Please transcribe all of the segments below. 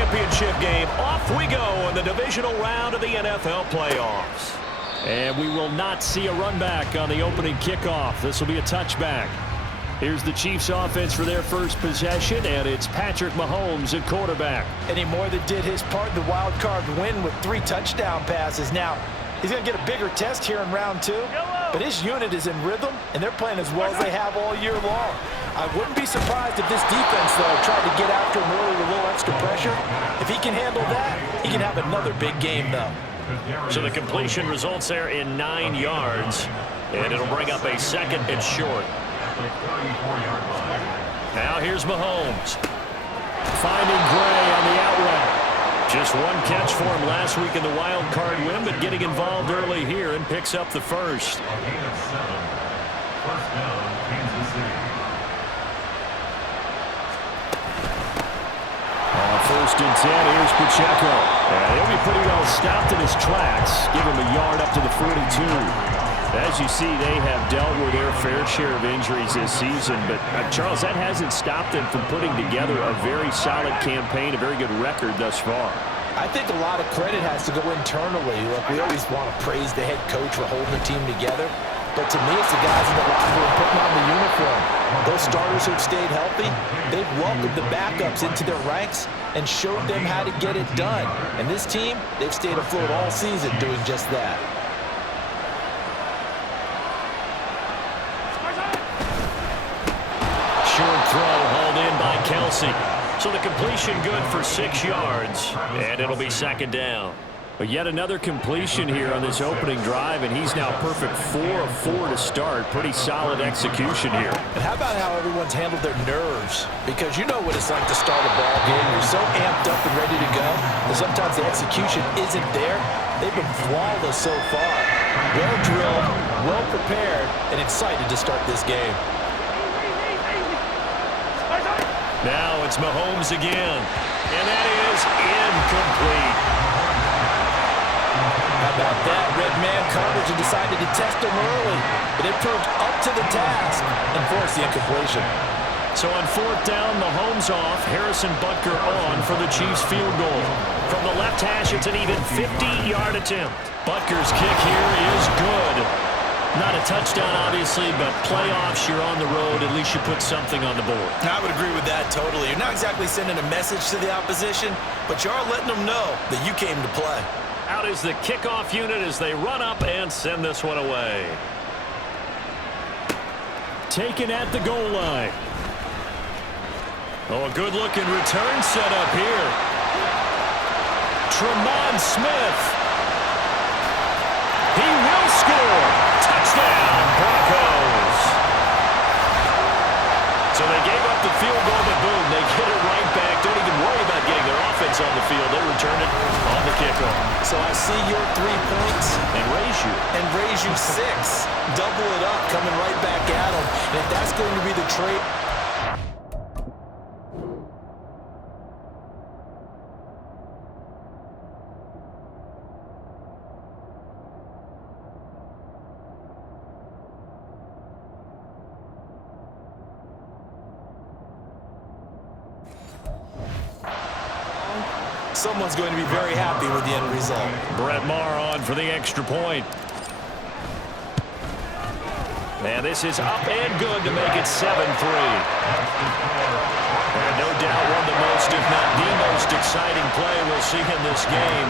championship game. Off we go in the divisional round of the NFL playoffs. And we will not see a run back on the opening kickoff. This will be a touchback. Here's the Chiefs offense for their first possession, and it's Patrick Mahomes at quarterback. And he more than did his part in the wild card win with 3 touchdown passes. Now, he's going to get a bigger test here in round 2, but his unit is in rhythm, and they're playing as well as they have all year long. I wouldn't be surprised if this defense, though, tried to get after him early with a little extra pressure. If he can handle that, he can have another big game, though. So the completion results there in 9 yards, and it'll bring up a second and short. Now here's Mahomes. Finding Gray on the outlet. Just one catch for him last week in the wild card win, but getting involved early here and picks up the first. First and 10, here's Pacheco. And he'll be pretty well stopped in his tracks. Give him a yard up to the 42. As you see, they have dealt with their fair share of injuries this season. But, Charles, that hasn't stopped them from putting together a very solid campaign, a very good record thus far. I think a lot of credit has to go internally. Look, we always want to praise the head coach for holding the team together. But to me, it's the guys in the locker room putting on the uniform. Those starters who've stayed healthy, they've welcomed the backups into their ranks and showed them how to get it done. And this team, they've stayed afloat all season doing just that. Short throw hauled in by Kelsey. So the completion good for 6 yards, and it'll be second down. But yet another completion here on this opening drive, and he's now perfect 4 of 4 to start. Pretty solid execution here. And how about how everyone's handled their nerves? Because you know what it's like to start a ball game. You're so amped up and ready to go that sometimes the execution isn't there. They've been flawless so far. Well drilled, well prepared, and excited to start this game. Now it's Mahomes again, and that is incomplete. How about that? Red man coverage and decided to test him early, but it proved up to the task and forced the incompletion. So on 4th down, Mahomes off, Harrison Butker on for the Chiefs field goal. From the left hash, it's an even 50-yard attempt. Butker's kick here is good. Not a touchdown, obviously, but playoffs, you're on the road. At least you put something on the board. I would agree with that totally. You're not exactly sending a message to the opposition, but you are letting them know that you came to play. Out is the kickoff unit as they run up and send this one away. Taken at the goal line. Oh, a good-looking return set up here. Tremont Smith. He will score. Touchdown, Broncos. So they gave up the field goal, but boom, they get it right back. Don't even worry about getting their offense on the field. They return it on the kickoff. So I see your 3 points. And raise you 6. Double it up, coming right back at them. And if that's going to be the trade... Someone's going to be very happy with the end result. Brett Maher on for the extra point. And this is up and good to make it 7-3. And no doubt one of the most, if not the most exciting play we'll see in this game.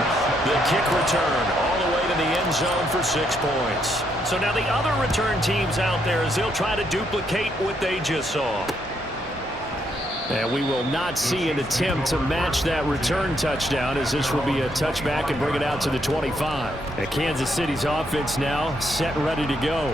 The kick return all the way to the end zone for 6 points. So now the other return teams out there as they'll try to duplicate what they just saw. And we will not see an attempt to match that return touchdown, as this will be a touchback and bring it out to the 25. And Kansas City's offense now set and ready to go.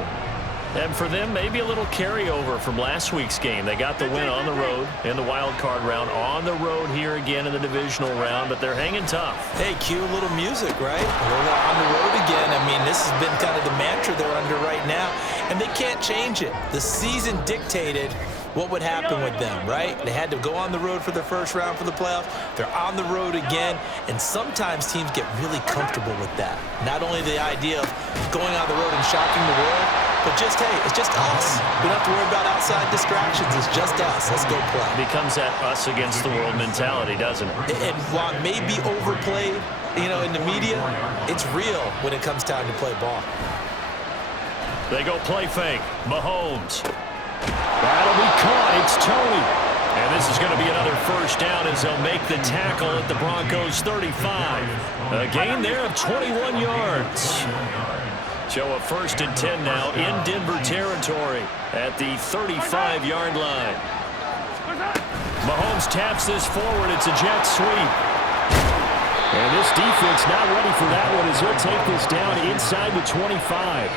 And for them, maybe a little carryover from last week's game. They got the win on the road in the wild card round, on the road here again in the divisional round, but they're hanging tough. Hey, cue a little music, right? We're on the road again. I mean, this has been kind of the mantra they're under right now, and they can't change it. The season dictated what would happen with them, right? They had to go on the road for their first round for the playoffs. They're on the road again, and sometimes teams get really comfortable with that. Not only the idea of going on the road and shocking the world, But just, hey, it's just us. We don't have to worry about outside distractions. It's just us. Let's go play. Becomes that us against the world mentality, doesn't it? And while it may be overplayed, you know, in the media, it's real when it comes time to play ball. They go play fake. Mahomes. That'll be caught. It's Tony. And this is going to be another first down as they'll make the tackle at the Broncos 35. A gain there of 21 yards. So a 1st and 10 now in Denver territory at the 35-yard line. Mahomes taps this forward. It's a jet sweep. And this defense not ready for that one as he'll take this down inside the 25.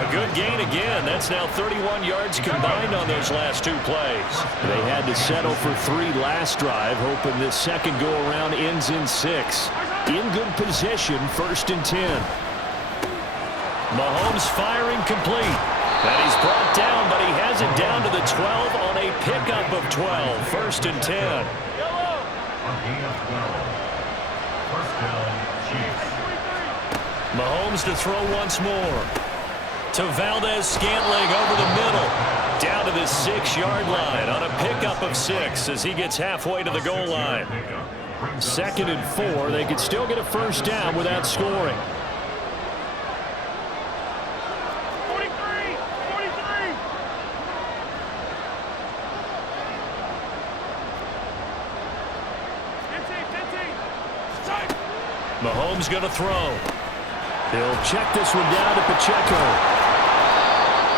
A good gain again. That's now 31 yards combined on those last 2 plays. They had to settle for 3 last drive, hoping this second go-around ends in 6. In good position, 1st and 10. Mahomes firing complete. And he's brought down, but he has it down to the 12 on a pickup of 12. 1st and 10. Mahomes to throw once more. To Valdez-Scantling over the middle. Down to the 6-yard line on a pickup of 6 as he gets halfway to the goal line. 2nd and 4. They could still get a first down without scoring. Mahomes going to throw. He'll check this one down to Pacheco.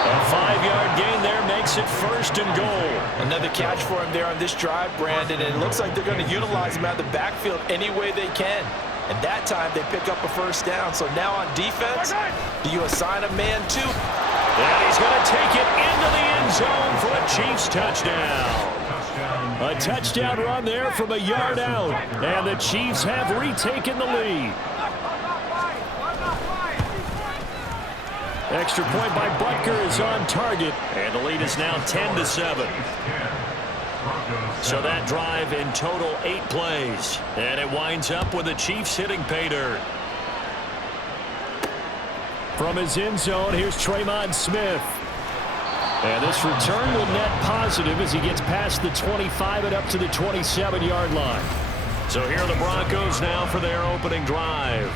A 5-yard gain there makes it 1st and goal. Another catch for him there on this drive, Brandon, and it looks like they're going to utilize him out of the backfield any way they can. And that time they pick up a first down. So now on defense, do you assign a man 2? And he's going to take it into the end zone for a Chiefs touchdown. A touchdown run there from a yard out. And the Chiefs have retaken the lead. Extra point by Butker is on target. And the lead is now 10-7. So that drive in total 8 plays. And it winds up with the Chiefs hitting pay dirt. From his end zone, here's Tremon Smith. And this return will net positive as he gets past the 25 and up to the 27-yard line. So here are the Broncos now for their opening drive.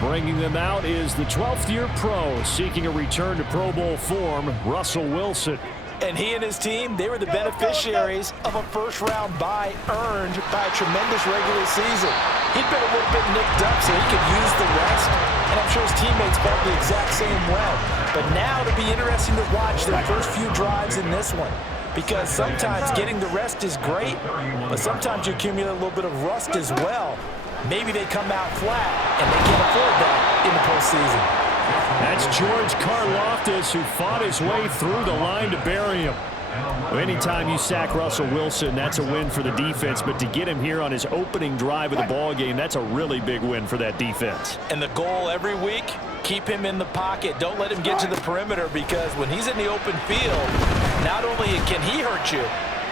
Bringing them out is the 12th-year pro seeking a return to Pro Bowl form, Russell Wilson. And he and his team, they were the beneficiaries of a first-round bye earned by a tremendous regular season. He'd been a little bit nicked up so he could use the rest, and I'm sure his teammates felt the exact same way. But now it'll be interesting to watch their first few drives in this one, because sometimes getting the rest is great, but sometimes you accumulate a little bit of rust as well. Maybe they come out flat, and they can't afford that in the postseason. That's George Karlaftis, who fought his way through the line to bury him. Anytime you sack Russell Wilson, that's a win for the defense. But to get him here on his opening drive of the ballgame, that's a really big win for that defense. And the goal every week, keep him in the pocket. Don't let him get to the perimeter, because when he's in the open field, not only can he hurt you,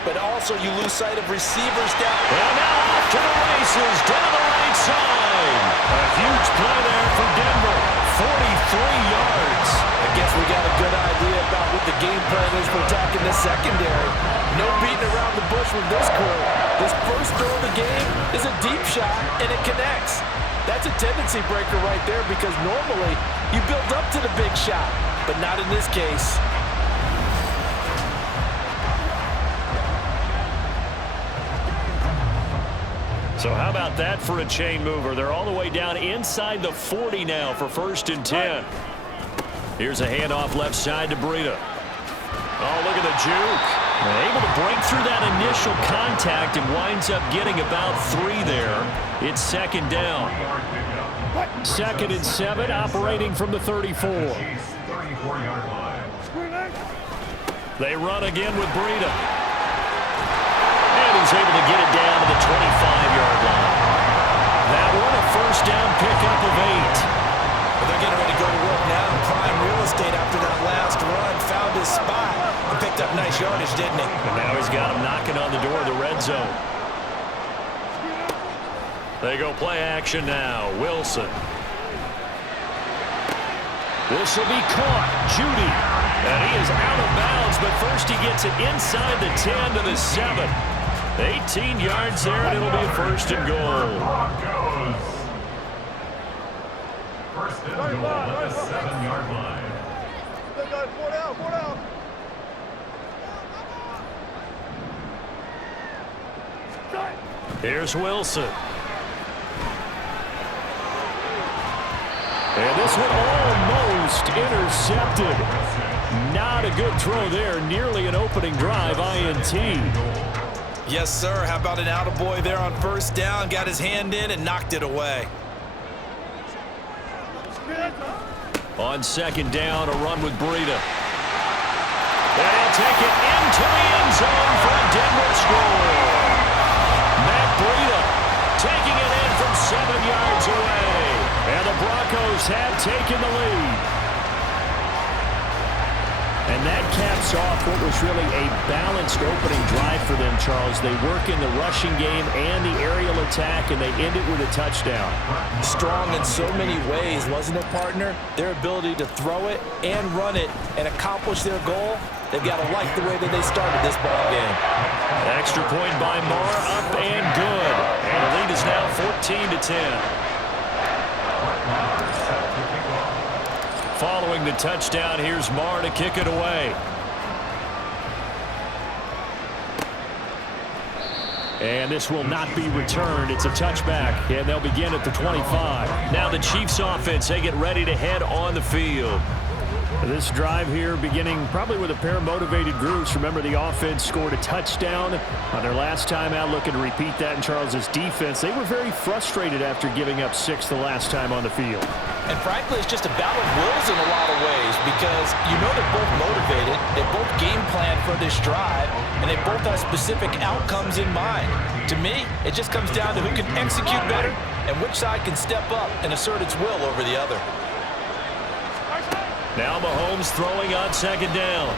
but also you lose sight of receivers down. And now off to the races, down the right side. A huge play there for Denver. 43 yards. I guess we got a good idea about what the game plan is for attacking this secondary. No beating around the bush with this crew. This first throw of the game is a deep shot, and it connects. That's a tendency breaker right there, because normally you build up to the big shot, but not in this case. So how about that for a chain mover? They're all the way down inside the 40 now for 1st and 10. Here's a handoff left side to Breida. Oh, look at the juke. Able to break through that initial contact and winds up getting about 3 there. It's 2nd down. 2nd and 7, operating from the 34. They run again with Breida. He's able to get it down to the 25-yard line. That one, a first down pickup of 8. Well, they're getting ready to go to work now and climb real estate after that last run. Found his spot and picked up nice yardage, didn't he? And now he's got him knocking on the door of the red zone. They go play action now. Wilson. This will be caught. Judy. And he is out of bounds, but first he gets it inside the 10 to the 7. 18 yards there, and it'll be a first and goal. First and goal at the 7-yard line. Here's Wilson. And this one almost intercepted. Not a good throw there. Nearly an opening drive, INT. Yes, sir. How about an attaboy there on first down? Got his hand in and knocked it away. On second down, a run with Breida. And he'll take it into the end zone for a Denver score. Matt Breida taking it in from 7 yards away. And the Broncos have taken the lead. And that caps off what was really a balanced opening drive for them, Charles. They work in the rushing game and the aerial attack, and they end it with a touchdown. Strong in so many ways, wasn't it, partner? Their ability to throw it and run it and accomplish their goal, they've got to like the way that they started this ball game. Extra point by Marr, up and good. And the lead is now 14-10. Following the touchdown, here's Marr to kick it away. And this will not be returned. It's a touchback, and they'll begin at the 25. Now the Chiefs offense, they get ready to head on the field. This drive here beginning probably with a pair of motivated groups. Remember, the offense scored a touchdown on their last time out, looking to repeat that in Charles's defense. They were very frustrated after giving up 6 the last time on the field. And frankly, it's just a battle of wills in a lot of ways because you know they're both motivated, they both game plan for this drive, and they both have specific outcomes in mind. To me, it just comes down to who can execute better and which side can step up and assert its will over the other. Now Mahomes throwing on second down.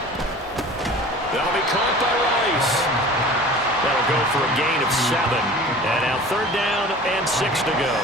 That'll be caught by Rice. That'll go for a gain of 7. And now third down and 6 to go.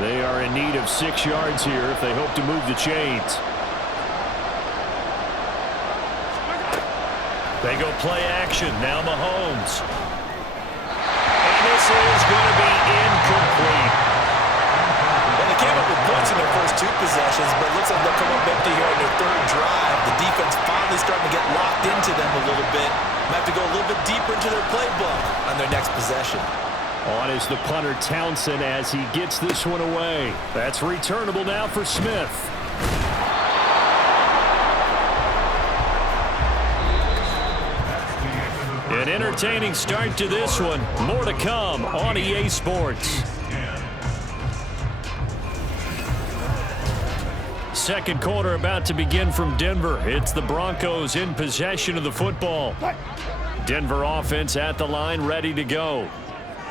They are in need of 6 yards here if they hope to move the chains. They go play action. Now Mahomes. And this is going to be incomplete. Well, they came up with points in their first 2 possessions, but it looks like they'll come up empty here on their third drive. The defense finally starting to get locked into them a little bit. Might have to go a little bit deeper into their playbook on their next possession. On is the punter Townsend as he gets this one away. That's returnable now for Smith. An entertaining start to this one. More to come on EA Sports. Second quarter about to begin from Denver. It's the Broncos in possession of the football. Denver offense at the line, ready to go.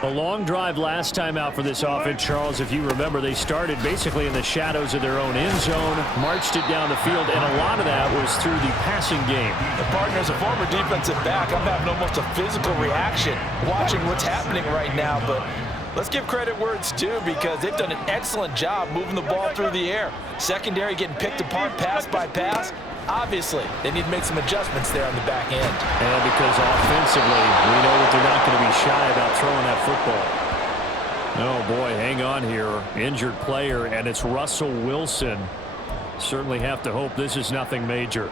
A long drive last time out for this offense, Charles. If you remember, they started basically in the shadows of their own end zone, marched it down the field, and a lot of that was through the passing game. The partner, as a former defensive back, I'm having almost a physical reaction watching what's happening right now, but let's give credit where it's due because they've done an excellent job moving the ball through the air. Secondary getting picked apart pass by pass. Obviously, they need to make some adjustments there on the back end. And because offensively, we know that they're not going to be shy about throwing that football. Oh, boy, hang on here. Injured player, and it's Russell Wilson. Certainly have to hope this is nothing major.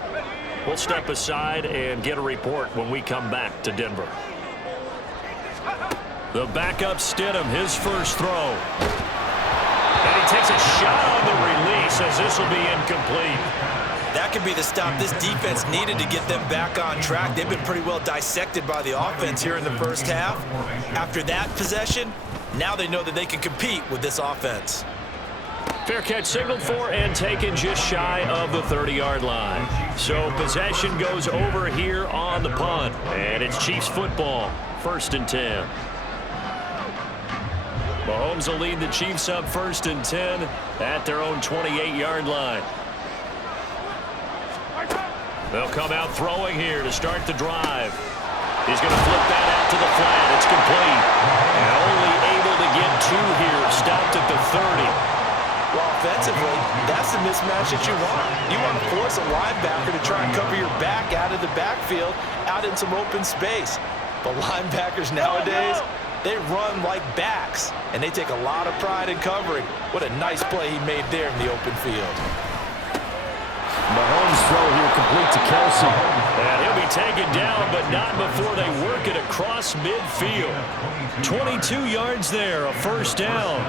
We'll step aside and get a report when we come back to Denver. The backup Stidham, his first throw. And he takes a shot on the release as this will be incomplete. That could be the stop this defense needed to get them back on track. They've been pretty well dissected by the offense here in the first half. After that possession, Now they know that they can compete with this offense. Fair catch signaled for and taken just shy of the 30-yard line. So possession goes over here on the punt. And it's Chiefs football, 1st and 10. Mahomes will lead the Chiefs up 1st and 10 at their own 28-yard line. They'll come out throwing here to start the drive. He's going to flip that out to the flat. It's complete. And only able to get 2 here. Stopped at the 30. Well, offensively, that's the mismatch that you want. You want to force a linebacker to try and cover your back out of the backfield, out in some open space. But linebackers nowadays, they run like backs, and they take a lot of pride in covering. What a nice play he made there in the open field. Mahomes throw here complete to Kelsey. And he'll be taken down, but not before they work it across midfield. 22 yards there, a 1st down.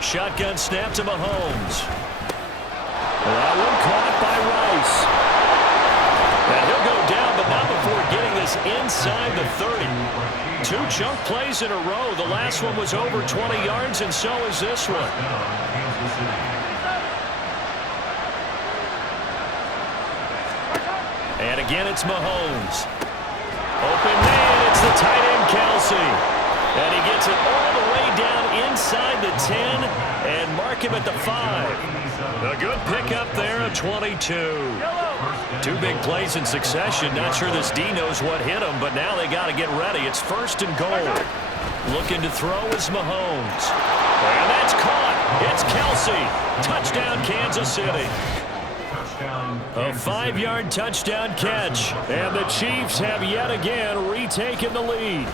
Shotgun snap to Mahomes. That one caught by Rice. And he'll go down, but not before getting this inside the 30. 2 chunk plays in a row. The last one was over 20 yards, and so is this one. And again, it's Mahomes. Open man, it's the tight end, Kelsey. And he gets it all the way down inside the 10 and mark him at the 5. A good pickup there, a 22. 2 big plays in succession. Not sure this D knows what hit him, but now they got to get ready. It's 1st and goal. Looking to throw is Mahomes. And that's caught. It's Kelsey. Touchdown, Kansas City. A 5-yard touchdown catch. And the Chiefs have yet again retaken the lead.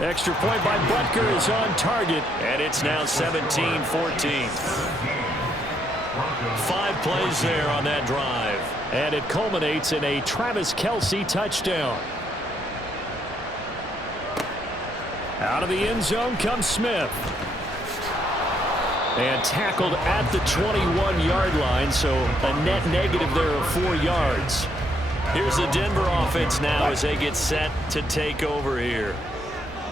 Extra point by Butker is on target, and it's now 17-14. 5 plays there on that drive, and it culminates in a Travis Kelce touchdown. Out of the end zone comes Smith. And tackled at the 21-yard line, so a net negative there of 4 yards. Here's the Denver offense now as they get set to take over here.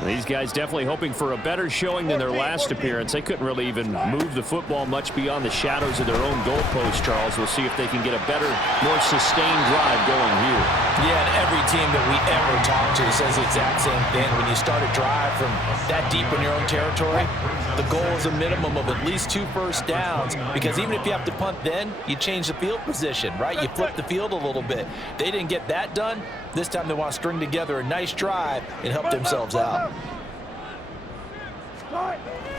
These guys definitely hoping for a better showing than their last appearance. They couldn't really even move the football much beyond the shadows of their own goalpost, Charles. We'll see if they can get a better, more sustained drive going here. Yeah, and every team that we ever talk to says the exact same thing. When you start a drive from that deep in your own territory, the goal is a minimum of at least 2 first downs, because even if you have to punt then, you change the field position, right? You flip the field a little bit. They didn't get that done. This time they want to string together a nice drive and help themselves out.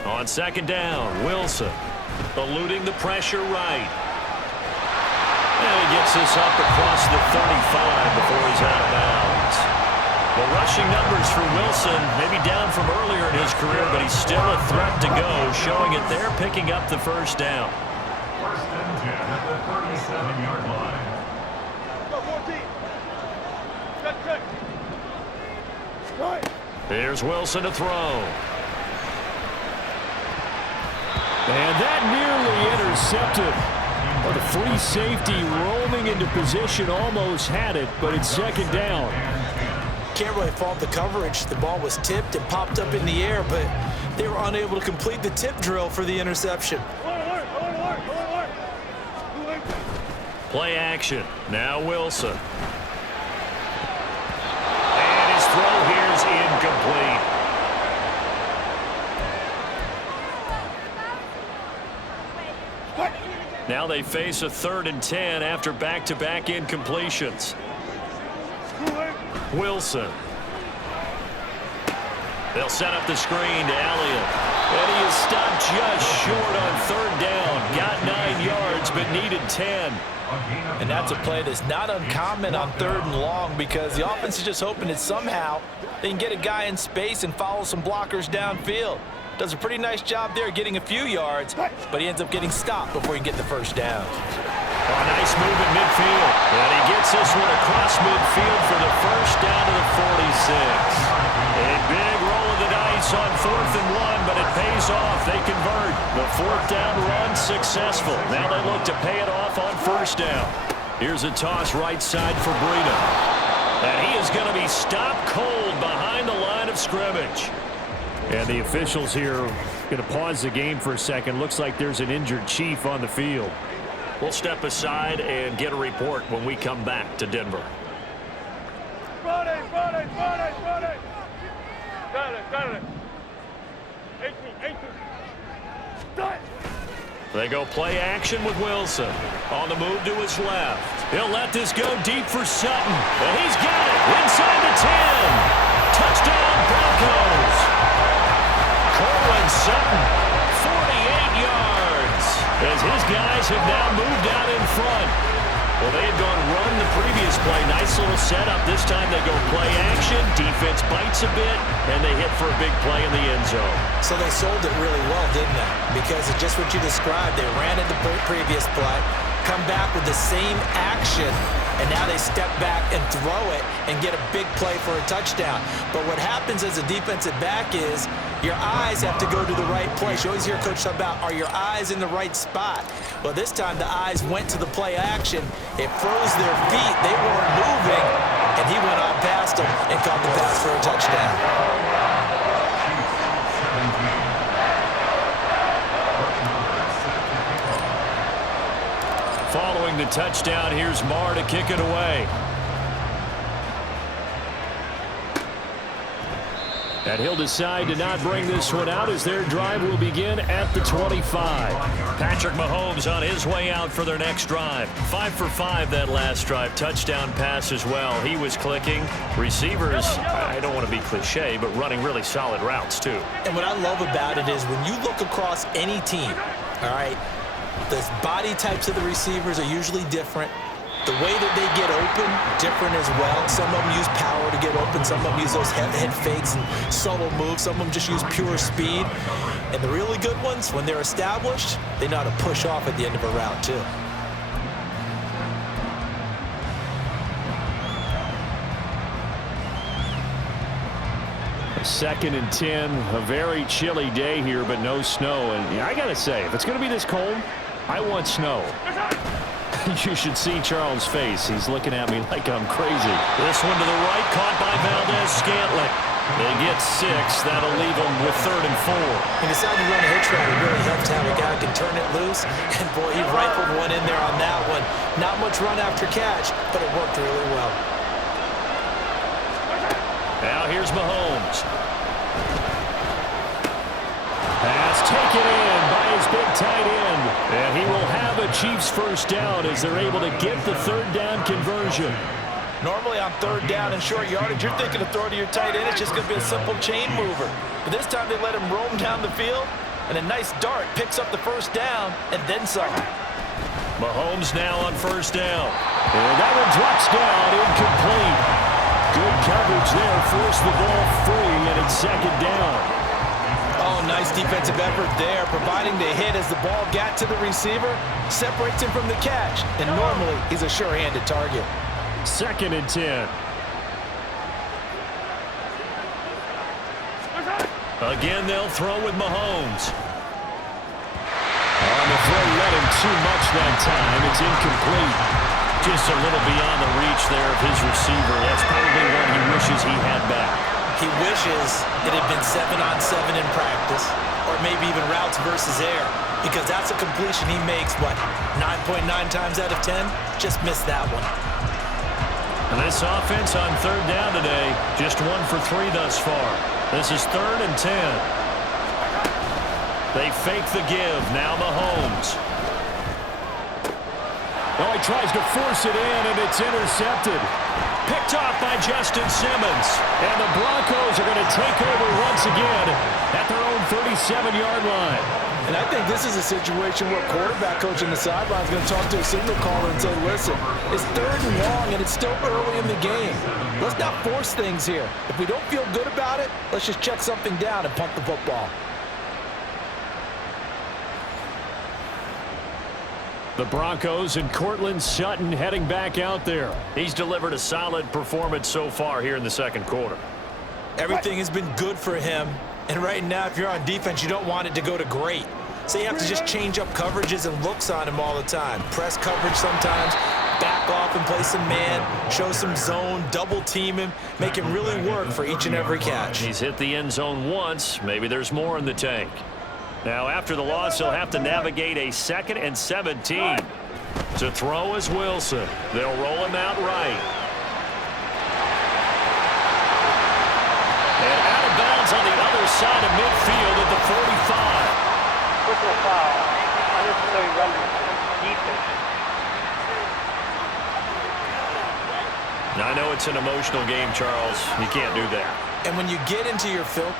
On 2nd down, Wilson eluding the pressure right. And he gets this up across the 35 before he's out of bounds. The rushing numbers for Wilson maybe down from earlier in his career, but he's still a threat to go, showing it there, picking up the 1st down. 1st and 10 at the 37-yard line. Here's Wilson to throw. And that nearly intercepted. Well, the free safety roaming into position almost had it, but it's 2nd down. Can't really fault the coverage. The ball was tipped and popped up in the air, but they were unable to complete the tip drill for the interception. Play action. Now Wilson. And his throw here is incomplete. Now they face a 3rd and 10 after back-to-back incompletions. Wilson. They'll set up the screen to Elliott. And he is stopped just short on 3rd down. Got 9 yards, but needed 10. And that's a play that's not uncommon on 3rd and long, because the offense is just hoping that somehow they can get a guy in space and follow some blockers downfield. Does a pretty nice job there getting a few yards, but he ends up getting stopped before he can get the 1st down. A nice move in midfield. And he gets this one across midfield for the 1st down to the 46. A big roll of the dice on 4th and 1, but it pays off. They convert. The 4th down run successful. Now they look to pay it off on 1st down. Here's a toss right side for Breida. And he is going to be stopped cold behind the line of scrimmage. And the officials here going to pause the game for a second. Looks like there's an injured Chief on the field. We'll step aside and get a report when we come back to Denver. They go play action with Wilson. On the move to his left. He'll let this go deep for Sutton. And he's got it inside the 10. Touchdown Broncos. Cortland Sutton, 48 yards. As his guys have now moved out in front. Well, they had gone run the previous play. Nice little setup. This time they go play action. Defense bites a bit, and they hit for a big play in the end zone. So they sold it really well, didn't they? Because it's just what you described. They ran it the previous play, come back with the same action, and now they step back and throw it and get a big play for a touchdown. But what happens as a defensive back is your eyes have to go to the right place. You always hear Coach talk about, are your eyes in the right spot? Well, this time the eyes went to the play action. It froze their feet. They weren't moving, and he went on past them and caught the pass for a touchdown. Following the touchdown, here's Marr to kick it away. And he'll decide to not bring this one out as their drive will begin at the 25. Patrick Mahomes on his way out for their next drive. 5 for 5 that last drive. Touchdown pass as well. He was clicking. Receivers, I don't want to be cliche, but running really solid routes too. And what I love about it is when you look across any team, all right, the body types of the receivers are usually different. The way that they get open, different as well. Some of them use power to get open. Some of them use those head fakes and subtle moves. Some of them just use pure speed. And the really good ones, when they're established, they know how to push off at the end of a route, too. Second and 10, a very chilly day here, but no snow. And I got to say, if it's going to be this cold, I want snow. You should see Charles' face. He's looking at me like I'm crazy. This one to the right, caught by Valdez-Scantling. They get 6. That'll leave them with 3rd and 4. He decided to run a hitch route. It really helps to have a guy who can turn it loose. And, boy, he rifled one in there on that one. Not much run after catch, but it worked really well. Now here's Mahomes. Pass taken in by his big tight end. And he will have a Chiefs first down as they're able to get the 3rd down conversion. Normally on 3rd down and short yardage, you're thinking of throwing to your tight end. It's just going to be a simple chain mover. But this time they let him roam down the field, and a nice dart picks up the first down and then some. Mahomes now on 1st down. And that one drops down, incomplete. Good coverage there, forced the ball free, and it's 2nd down. Oh, nice defensive effort there, providing the hit as the ball got to the receiver, separates him from the catch, and normally he's a sure-handed target. 2nd and 10. Again, they'll throw with Mahomes. On the throw, let him too much that time. It's incomplete. Just a little beyond the reach there of his receiver. That's probably one he wishes he had back. He wishes it had been 7-on-7 in practice, or maybe even routes versus air, because that's a completion he makes, what, 9.9 times out of 10? Just missed that one. And this offense on 3rd down today, just 1 for 3 thus far. This is 3rd and 10. They fake the give. Now Mahomes. Oh, he tries to force it in, and it's intercepted. Picked off by Justin Simmons. And the Broncos are going to take over once again at their own 37-yard line. And I think this is a situation where quarterback coach on the sideline is going to talk to a signal caller and say, listen, it's 3rd and long, and it's still early in the game. Let's not force things here. If we don't feel good about it, let's just check something down and punt the football. The Broncos and Cortland Sutton heading back out there. He's delivered a solid performance so far here in the 2nd quarter. Everything has been good for him. And right now, if you're on defense, you don't want it to go to great. So you have to just change up coverages and looks on him all the time. Press coverage sometimes, back back off and play some man, show some zone, double team him, make him really work for each and every catch. He's hit the end zone once. Maybe there's more in the tank. Now, after the loss, he'll have to navigate a 2nd and 17. To throw is Wilson. They'll roll him out right. And out of bounds on the other side of midfield at the 45. Personal foul, unnecessary running, defense. Now, I know it's an emotional game, Charles. You can't do that. And when you get into your film,